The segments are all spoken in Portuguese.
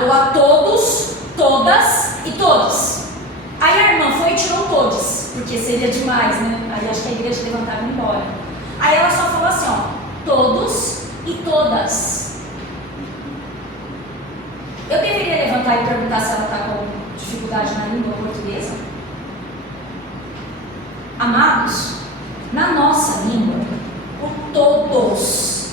dou a todos, todas e todos. Aí a irmã foi e tirou todos, porque seria demais, né? Aí acho que a igreja levantava e ia embora. Aí ela só falou assim, ó, todos e todas. Eu deveria levantar e perguntar se ela está com dificuldade na língua portuguesa? Amados, na nossa língua, o todos,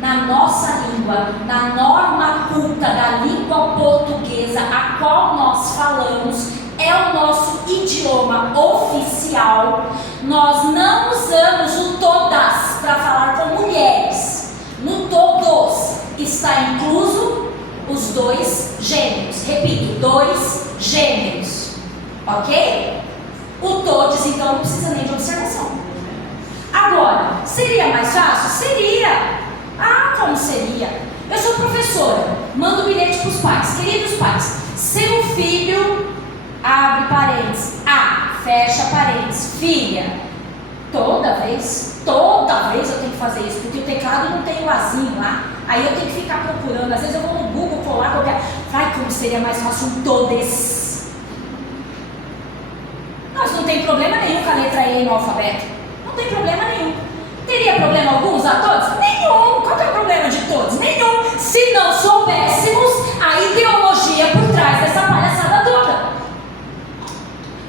na nossa língua, na norma culta da língua portuguesa, a qual nós falamos, é o nosso idioma oficial. Nós não usamos o todas para falar com mulheres. No todos está incluso os dois gêneros. Repito, dois gêneros. Ok? O todos, então, não precisa nem de observação. Agora, seria mais fácil? Seria. Ah, como seria? Eu sou professora, mando um bilhete para os pais. Queridos pais, seu filho, abre parênteses, fecha parênteses, filha, toda vez eu tenho que fazer isso, porque o teclado não tem o azinho lá, aí eu tenho que ficar procurando, às vezes eu vou no Google colar qualquer, vai como seria mais fácil um todes. Nós não tem problema nenhum com a letra E no alfabeto, não tem problema nenhum. Teria problema algum usar todos? Nenhum. Qual que é o problema de todos? Nenhum. Se não soubéssemos a ideologia por trás dessa palhaçada toda.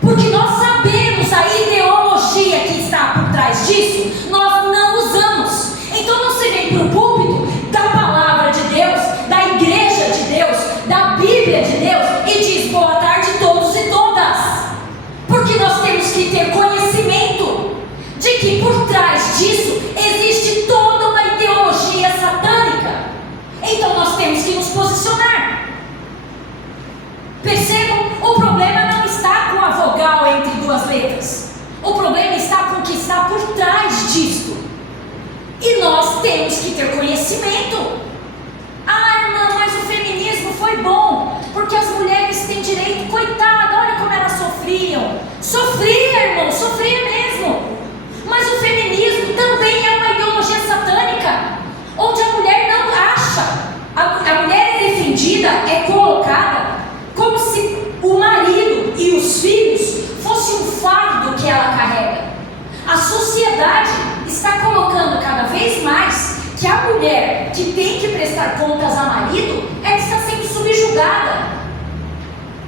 Porque nós sabemos a ideologia que está por trás disso, nós não usamos. Então não se vem para o púlpito da palavra de Deus, da igreja de Deus, da Bíblia de Deus e diz boa tarde todos e todas. Porque nós temos que ter conhecimento de que por trás disso existe toda uma ideologia satânica. Então nós temos que nos posicionar. Percebam, o problema não está com a vogal entre duas letras. O problema está com o que está por trás disto. E nós temos que ter conhecimento. Ah, irmã, mas o feminismo foi bom, porque as mulheres têm direito. Coitada, olha como elas sofriam. Sofria, irmão, sofria mesmo. Mas o feminismo também é uma ideologia satânica, onde a mulher não acha, a mulher é defendida, é colocada como se o marido e os filhos fosse um fardo que ela carrega. A sociedade está colocando cada vez mais que a mulher que tem que prestar contas a marido, ela está sendo subjugada.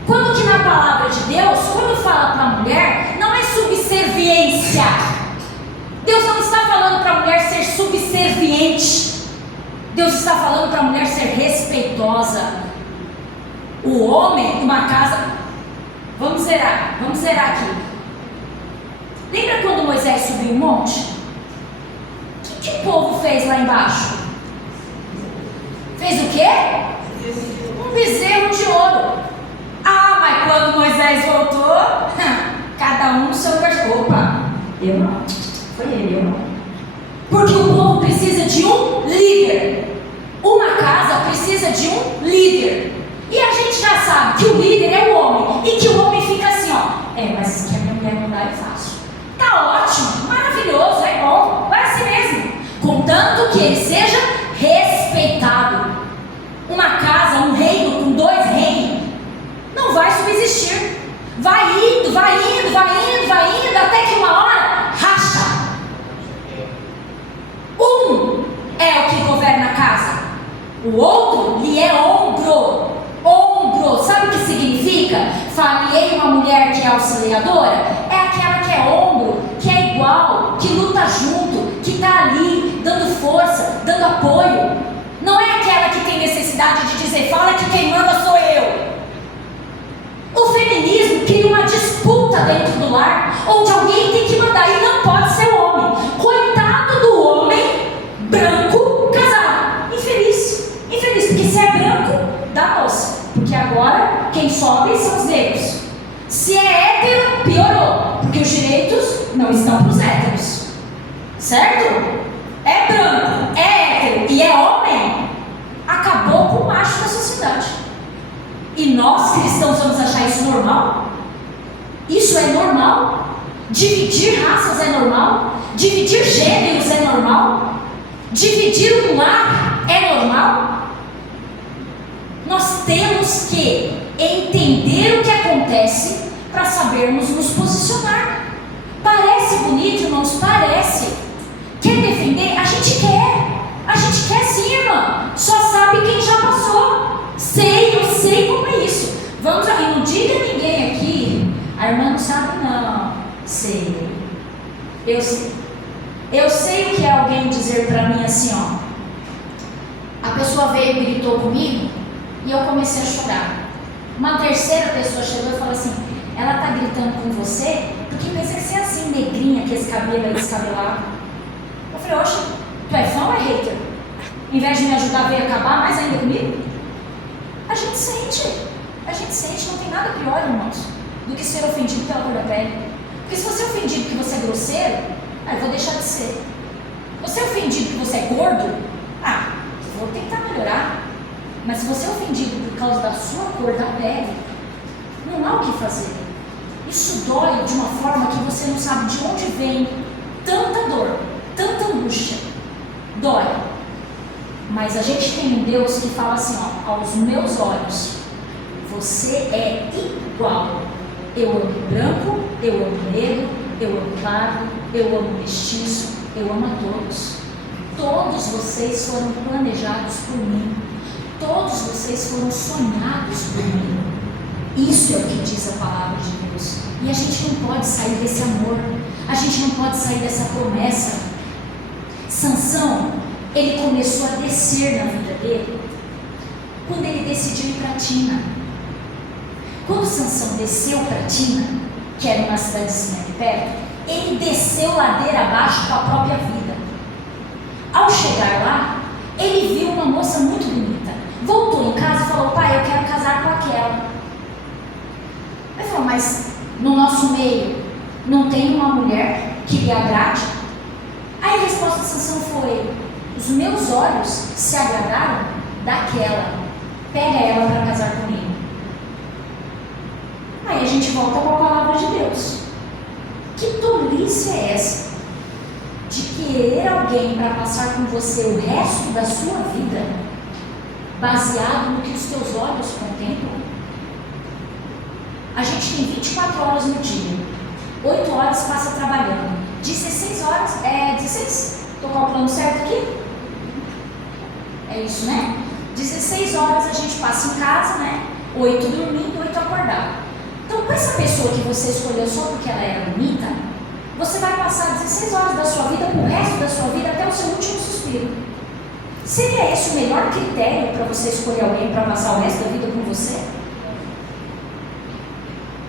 Quando que na palavra de Deus, quando fala para a mulher, não é subserviência. Deus não está falando para a mulher ser subserviente. Deus está falando para a mulher ser respeitosa. O homem, uma casa... Vamos zerar aqui. Lembra quando Moisés subiu o monte? O que o povo fez lá embaixo? Fez o quê? Um bezerro de ouro. Ah, mas quando Moisés voltou, cada um no seu lugar. Opa, eu não. Foi ele, eu não. Porque o povo precisa de um líder. Uma casa precisa de um líder. E a gente já sabe que o líder é o homem. E que o homem fica assim, ó. Mas se a minha mulher mandar, eu faço. Tá ótimo, maravilhoso, é bom. Vai assim mesmo. Contanto que ele seja respeitado. Uma casa, um reino com dois reinos, não vai subsistir. Vai indo, até que uma hora racha. Um é o que governa a casa, o outro lhe é ombro. Ombro, sabe o que significa? Falei uma mulher que é auxiliadora? É aquela que é ombro, que é igual, que luta junto, que está ali, dando força, dando apoio. Não é aquela que tem necessidade de dizer, fala que quem manda sou eu. O feminismo cria uma disputa dentro do lar, onde alguém tem que mandar, e não pode ser o homem. Coitado do homem branco casado. Infeliz, porque se é branco, danou-se. Porque agora quem sobe são os negros. Se é hétero, piorou, porque os direitos não estão para os héteros. Certo? É branco, é hétero e é homem, acabou com o macho da sociedade. E nós cristãos vamos achar isso normal? Isso é normal? Dividir raças é normal? Dividir gêneros é normal? Dividir um lar é normal? Nós temos temos que entender o que acontece para sabermos nos posicionar. Parece bonito, irmãos? Parece. Quer defender? A gente quer. A gente quer sim, irmã. Só sabe quem já passou. Eu sei como é isso. Vamos aí, não diga a ninguém aqui. A irmã não sabe, não. Sei. Eu sei. Eu sei o que é alguém dizer para mim assim, ó. A pessoa veio e gritou comigo e eu comecei a chorar. Uma terceira pessoa chegou e falou assim: ela tá gritando com você porque pensa que você é assim, negrinha, que esse cabelo é descabelado. Eu falei: oxe, tu é fã ou é hater? Em vez de me ajudar, veio acabar mais ainda comigo? A gente sente, não tem nada pior, irmãos, do que ser ofendido pela cor da pele. Porque se você é ofendido porque você é grosseiro, eu vou deixar de ser. Você é ofendido porque você é gordo, vou tentar melhorar. Mas se você é ofendido por causa da sua cor da pele, não há o que fazer. Isso dói de uma forma que você não sabe de onde vem tanta dor, tanta angústia. Dói. Mas a gente tem um Deus que fala assim, ó: aos meus olhos, você é igual. Eu amo branco, eu amo negro, eu amo pardo, eu amo mestiço, eu amo a todos. Todos vocês foram planejados por mim. Todos vocês foram sonhados por mim. Isso é o que diz a palavra de Deus. E a gente não pode sair desse amor. A gente não pode sair dessa promessa. Sansão, ele começou a descer na vida dele quando ele decidiu ir para Tina. Quando Sansão desceu para Tina, que era uma cidadezinha ali perto, ele desceu ladeira abaixo com a própria vida. Ao chegar lá, ele viu uma moça muito bonita. Voltou em casa e falou: pai, eu quero casar com aquela. Ele falou: mas no nosso meio não tem uma mulher que lhe agrade? Aí a resposta de Sansão foi: os meus olhos se agradaram daquela. Pega ela para casar comigo. Aí a gente volta com a palavra de Deus. Que tolice é essa? De querer alguém para passar com você o resto da sua vida, baseado no que os teus olhos contemplam? A gente tem 24 horas no dia, 8 horas passa trabalhando, 16 horas, 16? Estou calculando certo aqui? É isso, né? 16 horas a gente passa em casa, né? 8 dormindo, 8 acordado. Então, com essa pessoa que você escolheu só porque ela era bonita, você vai passar 16 horas da sua vida, o resto da sua vida, até o seu último suspiro. Seria esse o melhor critério para você escolher alguém para passar o resto da vida com você?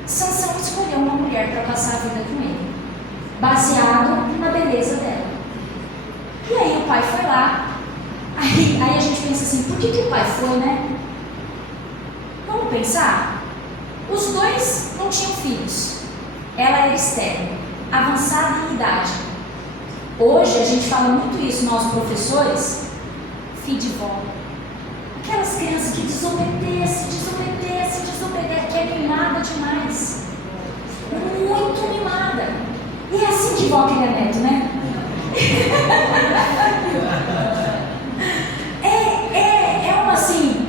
Sansão escolheu uma mulher para passar a vida com ele, baseado na beleza dela. E aí o pai foi lá. Aí a gente pensa assim: por que o pai foi, né? Vamos pensar? Os dois não tinham filhos. Ela era estéril, avançada em idade. Hoje a gente fala muito isso, nós professores: filho de vó. Aquelas crianças que desobedecem, que é mimada demais. Muito mimada. E é assim que vó cria neto, né? É uma assim.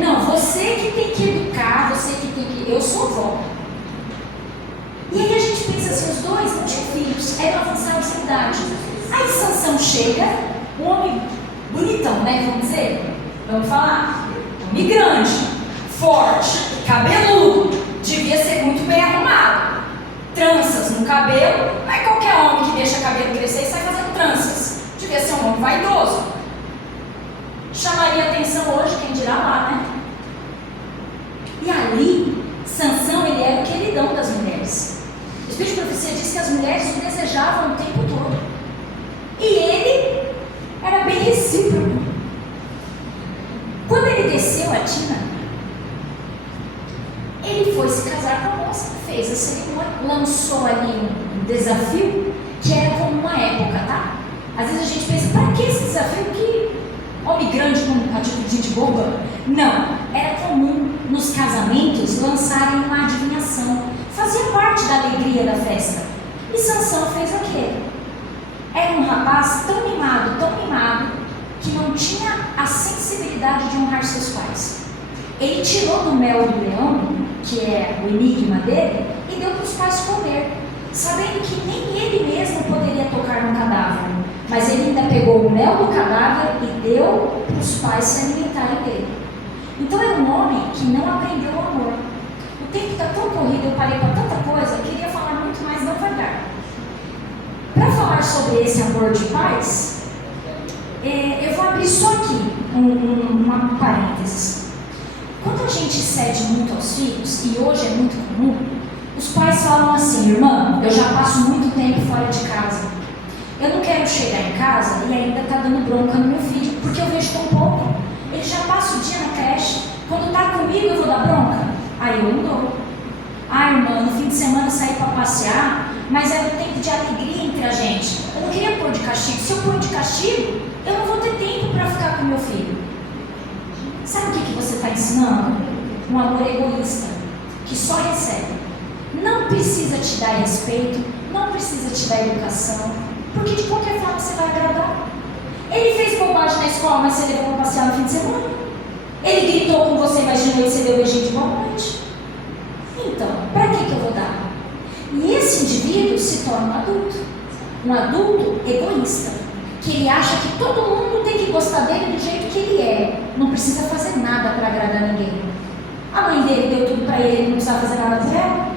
Não, você que tem que educar, você que tem que. Eu sou vó. E aí a gente pensa assim: os dois não tinham filhos, eram avançados em idade. Aí Sansão chega, um homem bonitão, né? Vamos dizer? Vamos falar? Homem grande, forte, cabeludo, devia ser muito bem arrumado. Tranças no cabelo, não é qualquer homem que deixa o cabelo crescer e sai fazendo tranças. Devia ser um homem vaidoso. Chamaria atenção hoje, quem dirá lá, né? E ali, Sansão, ele era o queridão das mulheres. O Espírito de Profecia diz que as mulheres o desejavam o tempo todo. E ele era bem recíproco. Quando ele desceu a Tina, ele foi se casar com a moça, fez a cerimônia, lançou ali um desafio que era como uma época, tá? Às vezes a gente pensa: para que esse desafio? Que homem grande com atitude de boba? Não, era comum nos casamentos lançarem uma adivinhação. Fazia parte da alegria da festa. E Sansão fez o quê? Era um rapaz tão mimado, que não tinha a sensibilidade de honrar seus pais. Ele tirou do mel do leão, que é o enigma dele, e deu para os pais comer, sabendo que nem ele mesmo poderia tocar no cadáver, mas ele ainda pegou o mel do cadáver e deu para os pais se alimentarem dele. Então é um homem que não aprendeu o amor. O tempo está tão corrido, eu parei para tanta coisa, eu queria falar muito mais, não vai dar. Para falar sobre esse amor de pais, eu vou abrir só aqui uma parênteses. Quando a gente cede muito aos filhos, e hoje é muito comum, os pais falam assim: irmã, eu já passo muito tempo fora de casa, eu não quero chegar em casa e ainda tá dando bronca no meu filho, porque eu vejo tão pouco. Ele já passa o dia na creche, quando tá comigo eu vou dar bronca? Aí eu não dou. Ah, irmã, no fim de semana saí para passear, mas era um tempo de alegria entre a gente, eu não queria pôr de castigo. Se eu pôr de castigo, eu não vou ter tempo para ficar com meu filho. Sabe o que você está ensinando? Um amor egoísta, que só recebe. Não precisa te dar respeito, não precisa te dar educação, porque de qualquer forma você vai agradar. Ele fez bobagem na escola, mas você levou para passear no fim de semana. Ele gritou com você, mas de noite você deu beijinho de boa noite. Então, para que eu vou dar? E esse indivíduo se torna um adulto egoísta, que ele acha que todo mundo tem que gostar dele do jeito que ele é, não precisa fazer nada para agradar ninguém. A mãe dele deu tudo para ele, ele não precisava fazer nada por ela.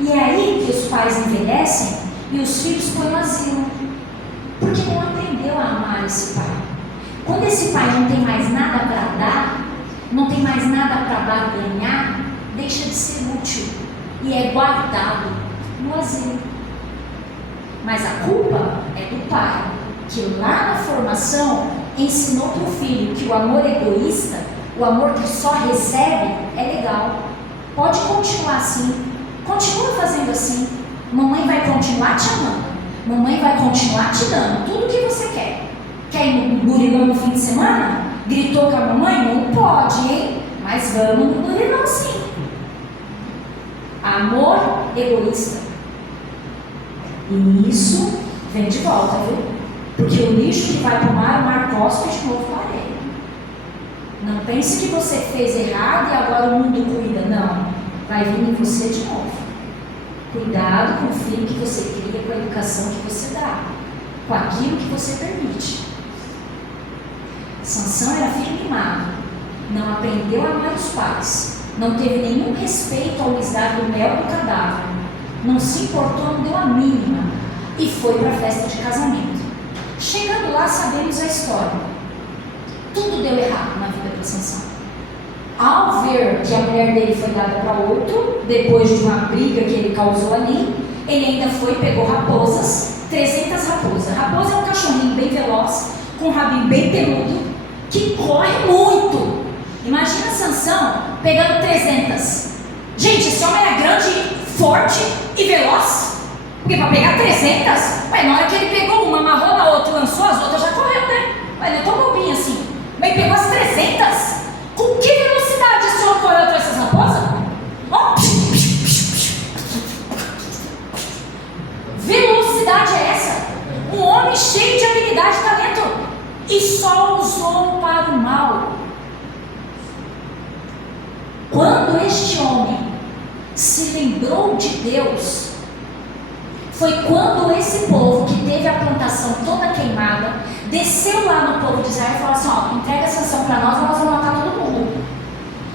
E é aí que os pais envelhecem e os filhos põem no asilo, porque não aprendeu a amar esse pai. Quando esse pai não tem mais nada para dar, não tem mais nada para barganhar, deixa de ser útil e é guardado no asilo. Mas a culpa é do pai, que lá na formação ensinou para o filho que o amor egoísta, o amor que só recebe, é legal. Pode continuar assim, continua fazendo assim. Mamãe vai continuar te amando, mamãe vai continuar te dando tudo o que você quer. Quer ir no burilão no fim de semana? Gritou com a mamãe? Não pode, hein? Mas vamos no burilão sim. Amor egoísta. E isso vem de volta, viu? Porque o lixo que vai para o mar cospe de novo para ele. Não pense que você fez errado e agora o mundo cuida. Não. Vai vir em você de novo. Cuidado com o filho que você cria, com a educação que você dá, com aquilo que você permite. Sansão era filho mimado, não aprendeu a amar os pais, não teve nenhum respeito ao lhes dar do mel do cadáver, não se importou, não deu a mínima e foi para a festa de casamento. Chegando lá, sabemos a história. Tudo deu errado na vida de Sansão. Ao ver que a mulher dele foi dada para outro, depois de uma briga que ele causou ali, ele ainda foi e pegou raposas, 300 raposas. Raposa é um cachorrinho bem veloz, com um rabinho bem peludo, que corre muito. Imagina Sansão pegando 300. Gente, esse homem era grande, forte e veloz. Porque para pegar 300, na hora que ele pegou uma, amarrou na outra e lançou, as outras já correu, né? Não é tão bobinho assim. Mas pegou as 300. Com que velocidade esse homem correu atrás dessas raposas? Oh. Velocidade é essa? Um homem cheio de habilidade e talento, e só usou para o mal. Quando este homem se lembrou de Deus, foi quando esse povo que teve a plantação toda queimada, desceu lá no povo de Israel e falou assim: ó, entrega a Sansão para nós vamos matar todo mundo.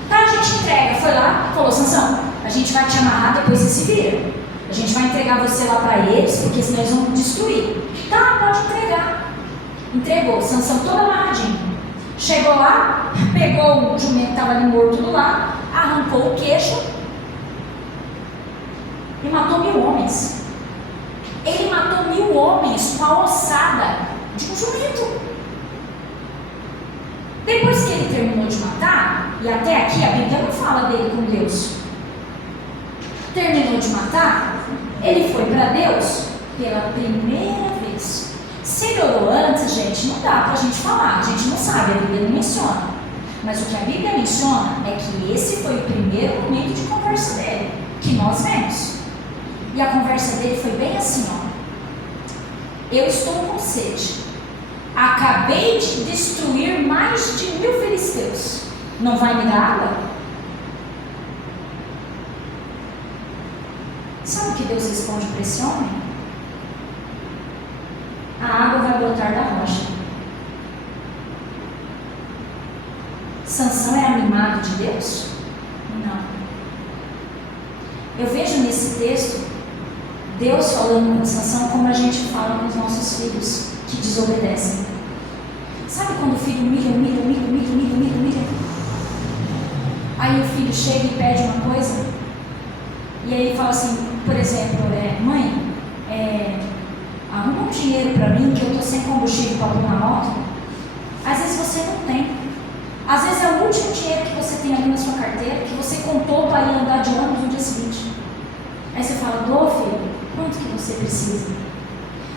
Tá, a gente entrega. Foi lá e falou: Sansão, a gente vai te amarrar, depois você se vira. A gente vai entregar você lá para eles, porque senão eles vão destruir. Tá, pode entregar. Entregou, Sansão todo amarradinho. Chegou lá, pegou o jumento que estava ali morto do lado, arrancou o queixo e matou 1000 homens. Ele matou 1000 homens com a ossada de um jumento. Depois que ele terminou de matar, e até aqui a Bíblia não fala dele com Deus, terminou de matar, ele foi para Deus pela primeira vez. Se ele orou antes, gente, não dá para a gente falar, a gente não sabe, a Bíblia não menciona. Mas o que a Bíblia menciona é que esse foi o primeiro momento de conversa dele, que nós vemos. E a conversa dele foi bem assim, ó: eu estou com sede, acabei de destruir mais de 1000 filisteus, Não vai me dar água? Sabe o que Deus responde para esse homem? A água vai brotar da rocha. Sansão era mimado de Deus? Não. Eu vejo nesse texto Deus falando com Sansão como a gente fala com os nossos filhos que desobedecem. Sabe quando o filho humilha? Aí o filho chega e pede uma coisa, e aí fala assim, por exemplo, mãe, arruma um dinheiro para mim que eu estou sem combustível para pôr na moto. Às vezes você não tem. Às vezes é o último dinheiro que você tem ali na sua carteira, que você contou para ir andar de ônibus no dia seguinte. Aí você fala, filho, quanto que você precisa?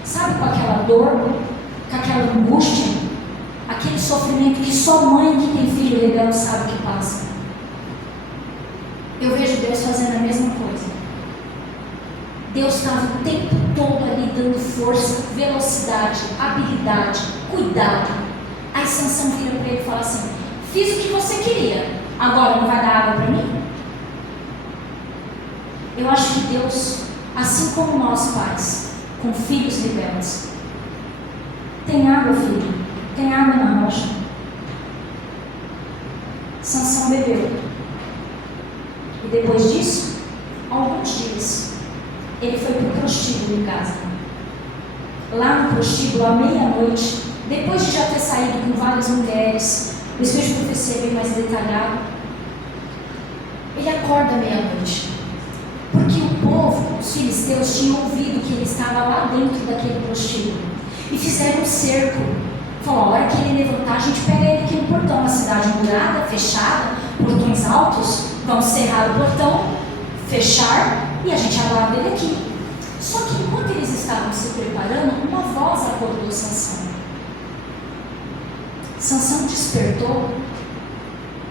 Sabe, com aquela dor, com aquela angústia, aquele sofrimento que só mãe que tem filho rebelde sabe o que passa. Eu vejo Deus fazendo a mesma coisa. Deus estava o tempo todo ali dando força, velocidade, habilidade, cuidado. Aí Sansão vira para ele e fala assim, fiz o que você queria, agora não vai dar água para mim? Eu acho que Deus, assim como nós pais, com filhos rebeldes, tem água, filho, tem água na rocha. Sansão bebeu. E depois disso, alguns dias, ele foi para o prostíbulo em casa. Lá no prostíbulo, à meia-noite, depois de já ter saído com várias mulheres, o Espírito de profecia é bem mais detalhado, ele acorda à meia-noite. Porque o povo, os filisteus, tinham ouvido que ele estava lá dentro daquele prostíbulo. E fizeram um cerco. Falou, a hora que ele levantar, a gente pega ele aqui no portão. Uma cidade murada, fechada, portões altos. Vamos cerrar o portão, fechar e a gente aguarda ele aqui. Só que enquanto eles estavam se preparando, uma voz acordou Sansão. Sansão despertou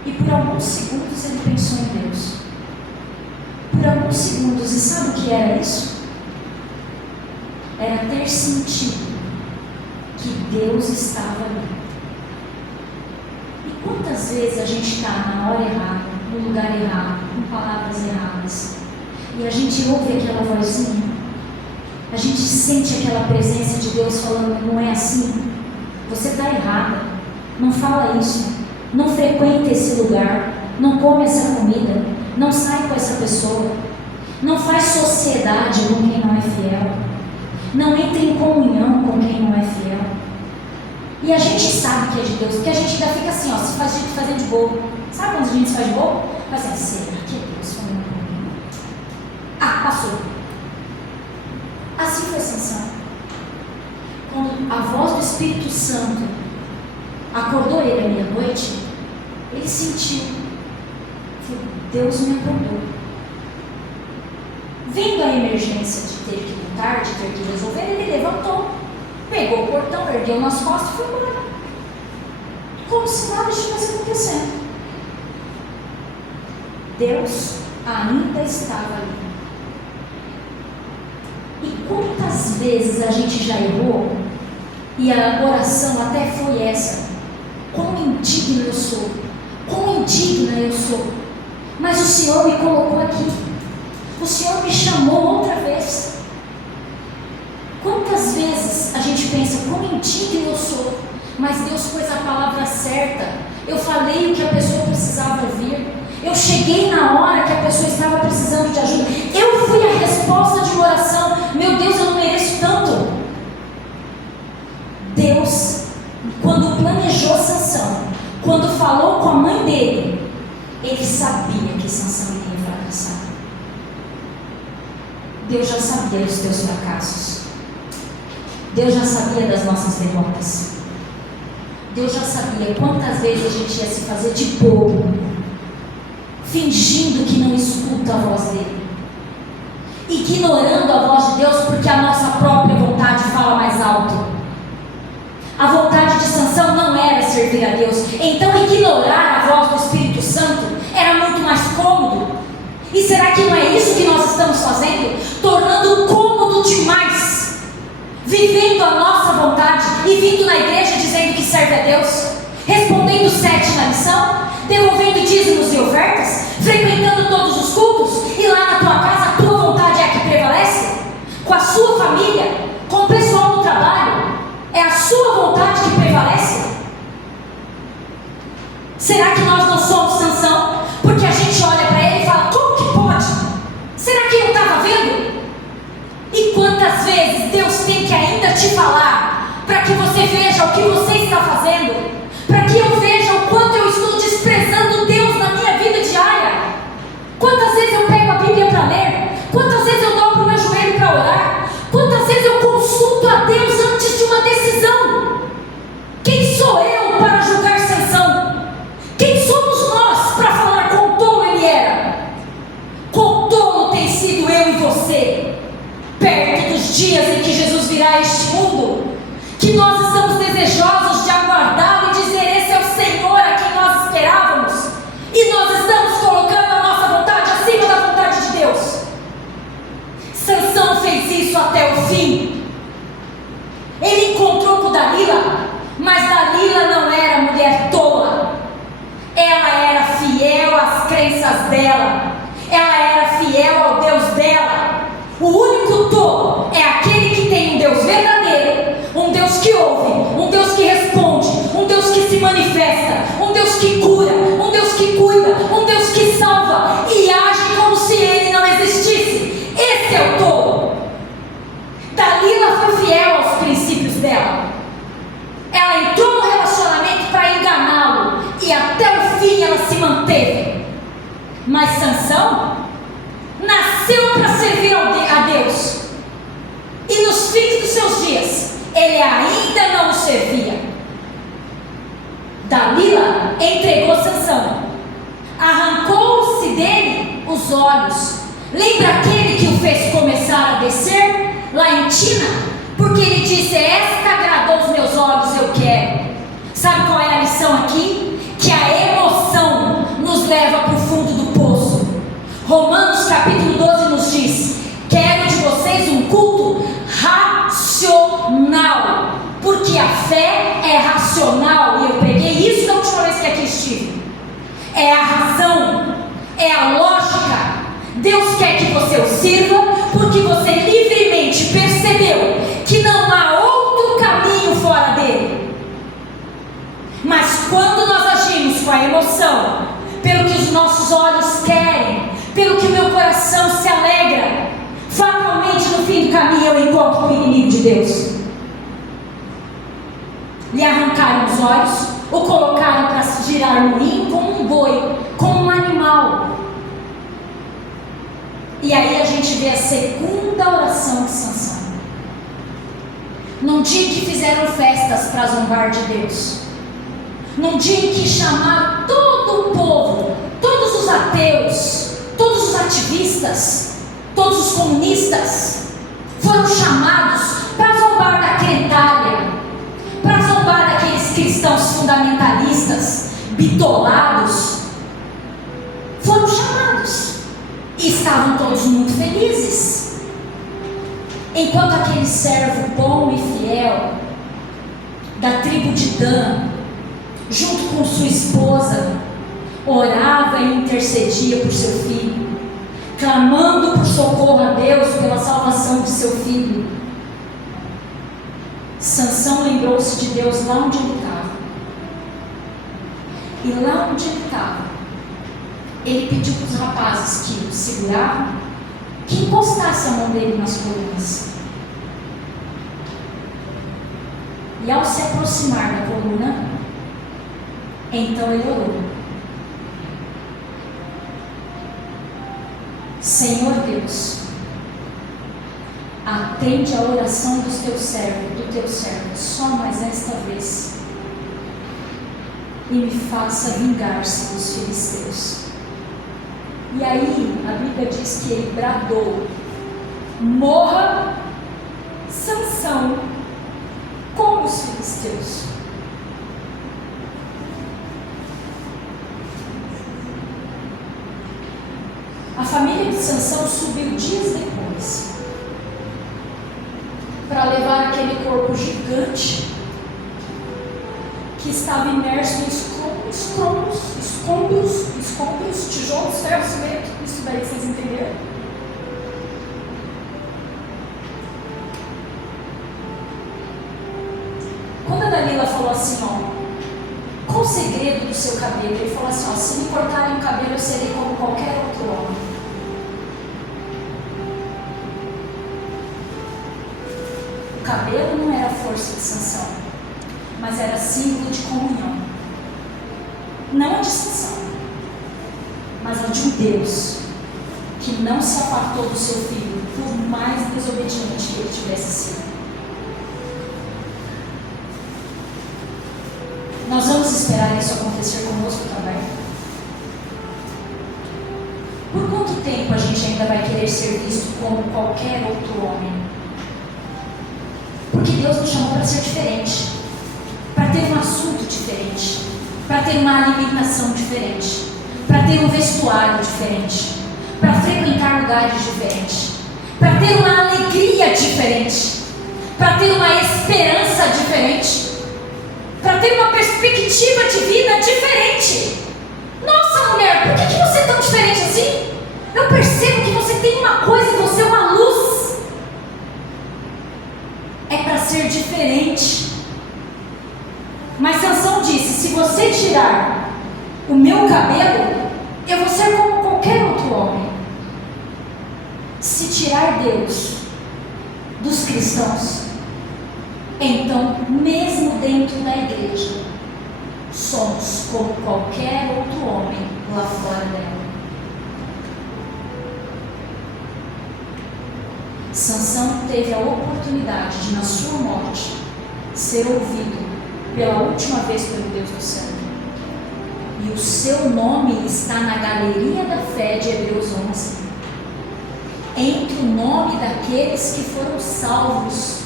e por alguns segundos ele pensou em Deus. Por alguns segundos, e sabe o que era isso? Era ter sentido que Deus estava ali. E quantas vezes a gente está na hora errada, no lugar errado, com palavras erradas, e a gente ouve aquela vozinha, a gente sente aquela presença de Deus falando, não é assim, você está errada, não fala isso, não frequenta esse lugar, não come essa comida, não sai com essa pessoa, não faz sociedade com quem não é fiel, não entra em comunhão com quem não é fiel. E a gente sabe que é de Deus, porque a gente ainda fica assim, se faz jeito de fazer de bobo. Sabe quando a gente faz de bobo? Faz assim, será que é Deus falando comigo? Passou. Assim foi Sansão. Quando a voz do Espírito Santo acordou ele à meia-noite, ele sentiu, Deus me acordou. Vendo a emergência de ter que lutar, de ter que resolver, ele levantou, pegou o portão, ergueu nas costas e foi embora. Como se nada estivesse acontecendo. Deus ainda estava ali. E quantas vezes a gente já errou, e a oração até foi essa, quão indigno eu sou, quão indigna eu sou, mas o Senhor me colocou aqui, o Senhor me chamou outra vez. Quantas vezes a gente pensa, quão indigno eu sou, mas Deus pôs a palavra certa, eu falei o que a pessoa precisava ouvir, eu cheguei na hora que a pessoa estava precisando de ajuda, eu fui a resposta de uma oração. Meu Deus, eu não mereço tanto. Deus, quando planejou Sansão, quando falou com a mãe dele, ele sabia que Sansão iria fracassar. Deus já sabia dos teus fracassos, Deus já sabia das nossas derrotas, Deus já sabia quantas vezes a gente ia se fazer de bobo, fingindo que não escuta a voz dele, ignorando a voz de Deus, porque a nossa própria vontade fala mais alto. A vontade de Sansão não era servir a Deus, então ignorar a voz do Espírito Santo era muito mais cômodo. E será que não é isso que nós estamos fazendo? Tornando cômodo demais, vivendo a nossa vontade e vindo na igreja dizendo que serve a Deus, respondendo 7 na lição, devolvendo dízimos e ofertas, frequentando todos os cultos, e lá na tua casa a tua vontade é a que prevalece? Com a sua família, com o pessoal do trabalho, é a sua vontade que prevalece? Será que nós não somos Sansão? Porque a gente olha para ele e fala: como que pode? Será que ele não estava vendo? E quantas vezes Deus tem que ainda te falar para que você veja o que você está fazendo, para que eu veja o quanto eu estou desprezando Deus na minha vida diária? Quantas vezes eu pego a Bíblia para ler? Quantas vezes eu dobro o meu joelho para orar? Quantas vezes eu consulto a Deus antes de uma decisão? Quem sou eu para julgar Sansão? Quem somos nós para falar quão tolo ele era? Quão tolo tem sido eu e você, perto dos dias em que Jesus virá a este mundo, que nós estamos desejosos de aguardá-lo e dizer: esse é o Senhor a quem nós esperávamos, e nós estamos colocando a nossa vontade acima da vontade de Deus. Sansão fez isso até o fim. Ele encontrou com Dalila, mas Dalila não era mulher tola. Ela era fiel às crenças dela, ela era fiel ao Deus dela. O único tolo é aquele que tem um Deus verdadeiro, um Deus que ouve, um Deus que responde, um Deus que se manifesta, um Deus que cura, um Deus que cuida, um Deus que salva e age como se ele não existisse. Esse é o tolo. Dalila foi fiel aos princípios dela. Ela entrou no relacionamento para enganá-lo e até o fim ela se manteve. Mas Sansão nasceu para servir a Deus, e nos fins dos seus dias ele ainda não o servia. Dalila entregou Sansão, arrancou-se dele os olhos. Lembra aquele que o fez começar a descer lá em Tina? Porque ele disse: esta agradou os meus olhos, eu quero. Sabe qual é a lição aqui? Que a emoção nos leva para o fundo do poço. Romanos capítulo 12 nos diz: quero de vocês um culto racional, porque a fé é racional, e eu preguei isso da última vez que aqui estive. É a razão, é a lógica. Deus quer que você o sirva porque você livremente percebeu que não há outro caminho fora dele. Mas quando nós agimos com a emoção, pelo que os nossos olhos querem, pelo que o meu coração se alegra, fatalmente no fim do caminho eu encontro o inimigo de Deus. Lhe arrancaram os olhos, o colocaram para se girar moinho como um boi, como um animal. E aí a gente vê a segunda oração de Sansão. Num dia em que fizeram festas para zombar de Deus, num dia em que chamaram todo o povo, todos os ateus, todos os ativistas, todos os comunistas, foram chamados para zombar da Cretália, para zombar daqueles cristãos fundamentalistas, bitolados. Foram chamados e estavam todos muito felizes, enquanto aquele servo bom e fiel da tribo de Dan, junto com sua esposa, orava e intercedia por seu filho, clamando por socorro a Deus pela salvação de seu filho. Sansão lembrou-se de Deus lá onde ele estava. E lá onde ele estava, ele pediu para os rapazes que o seguravam que encostassem a mão dele nas colunas. E ao se aproximar da coluna, então ele orou: Senhor Deus, atende a oração do teu servo, só mais esta vez, e me faça vingar-se dos filisteus. E aí a Bíblia diz que ele bradou: morra Sansão com os filisteus. A família de Sansão subiu dias depois para levar aquele corpo gigante que estava imerso em escombros escombros, tijolos, ferro, cimento, isso daí vocês entenderam? Quando a Dalila falou assim, ó, qual o segredo do seu cabelo? Ele falou assim, ó, se me cortarem o cabelo eu serei como qualquer outro homem. O cabelo não era força de Sansão, mas era símbolo de comunhão. Não a de Sansão, mas a de um Deus que não se apartou do seu filho, por mais desobediente que ele tivesse sido. Nós vamos esperar isso acontecer conosco também? Por quanto tempo a gente ainda vai querer ser visto como qualquer outro homem? Porque Deus nos chamou para ser diferente, para ter um assunto diferente, para ter uma alimentação diferente, para ter um vestuário diferente, para frequentar lugares diferentes, para ter uma alegria diferente, para ter uma esperança diferente, para ter uma perspectiva de vida diferente. Nossa, mulher, por que você é tão diferente assim? Eu percebo que você tem uma coisa em você, uma luz. É para ser diferente. Mas Sansão disse, se você tirar o meu cabelo, eu vou ser como qualquer outro homem. Se tirar Deus dos cristãos, então, mesmo dentro da igreja, somos como qualquer outro homem lá fora dela. Sansão teve a oportunidade de, na sua morte, ser ouvido pela última vez pelo Deus do céu. E o seu nome está na galeria da fé de Hebreus 11, entre o nome daqueles que foram salvos,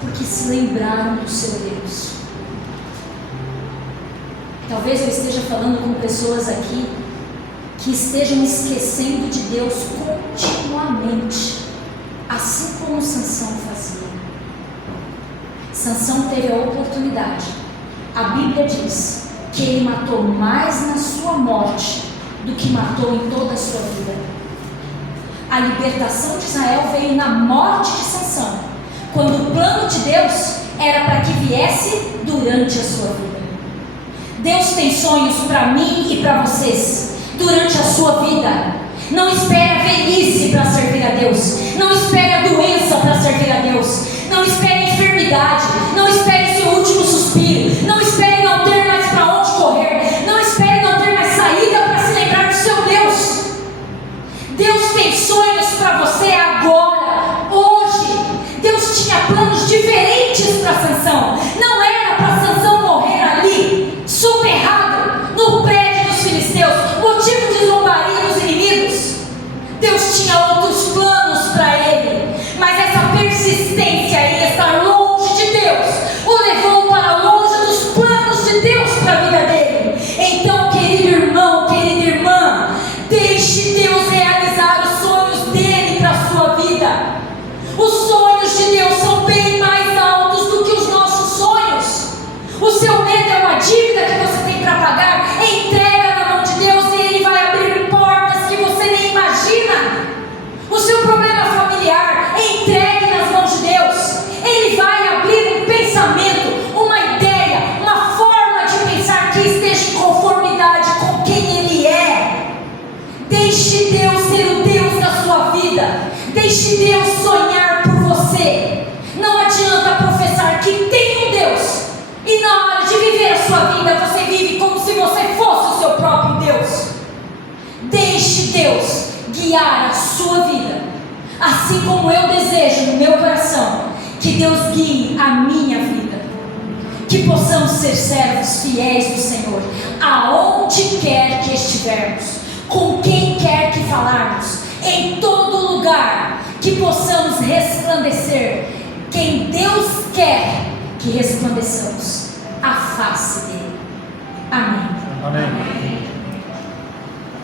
porque se lembraram do seu Deus. Talvez eu esteja falando com pessoas aqui que estejam esquecendo de Deus continuamente, assim como Sansão fazia. Sansão teve a oportunidade. A Bíblia diz que ele matou mais na sua morte do que matou em toda a sua vida. A libertação de Israel veio na morte de Sansão, quando o plano de Deus era para que viesse durante a sua vida. Deus tem sonhos para mim e para vocês durante a sua vida. Não espere a velhice para servir a Deus. Não espere a doença para servir a Deus. Não espere a enfermidade. Não espere seu último suspiro. Não espere não ter mais para onde correr. Não espere não ter mais saída para se lembrar do seu Deus. Deus tem sonhos para você agora, hoje. Deus tinha planos diferentes para Sansão. Não era para Sansão morrer ali, soterrado no prédio dos filisteus, motivo de zombaria dos inimigos. Deus tinha outros planos para ele, mas essa persistência em estar longe de Deus o levou para longe dos planos de Deus para a vida dele. Então, querido irmão, querida irmã, deixe Deus realizar os sonhos dele para a sua vida. Os sonhos de Deus são bem mais altos do que os nossos sonhos. O seu medo é uma dívida que você tem para pagar. Entrega na mão de Deus e Ele vai abrir portas que você nem imagina. O seu problema familiar, entregue nas mãos de Deus. Ele vai abrir um pensamento, uma ideia, uma forma de pensar que esteja em conformidade com quem Ele é. Deixe Deus ser o Deus da sua vida. Deixe Deus sonhar por você. Não adianta professar que tem um Deus e na hora de viver a sua vida você vive como se você fosse o seu próprio Deus. Deixe Deus guiar a sua vida, assim como eu desejo no meu coração que Deus guie a minha vida. Que possamos ser servos fiéis do Senhor, aonde quer que estivermos, com quem quer que falarmos, em todo lugar, que possamos resplandecer quem Deus quer que resplandeçamos, a face dele. Amém. Amém.